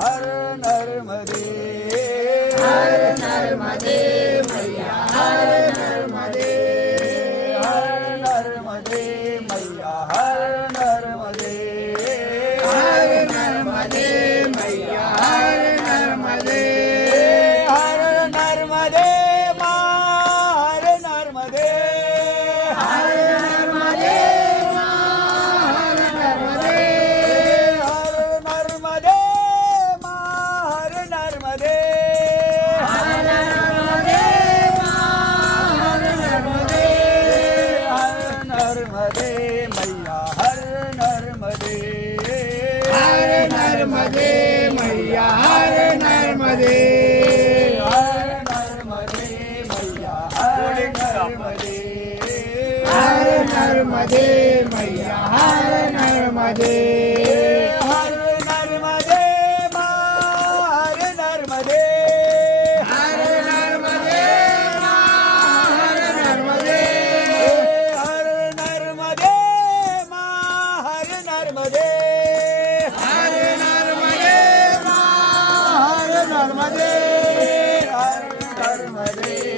हर नर्मदे हर नर्मदे मैया हर नर्मदे हर नर्मदे मैया हर नर्मदे हर नर्मदे मैया हर नर्मदे हर नर्मदे मा हर नर्मदे हर नर्मदे हर नर्मदे हर नर्मदे मा हर नर्मदे हर नर्मदे हर नर्मदे हर नर्मदे मैया हर नर्मदे हर नर्मदे मैया हर नर्मदे हर नर्मदे मैया हर नर्मदे हर नर्मदे मैया हर नर्मदे हर नर्मदे मा हर नर्मदे हर नर्मदे हर नर्मदे हर नर्मदे मा हर नर्मदे हर नर्मदे हर नर्मदे हर नर्मदे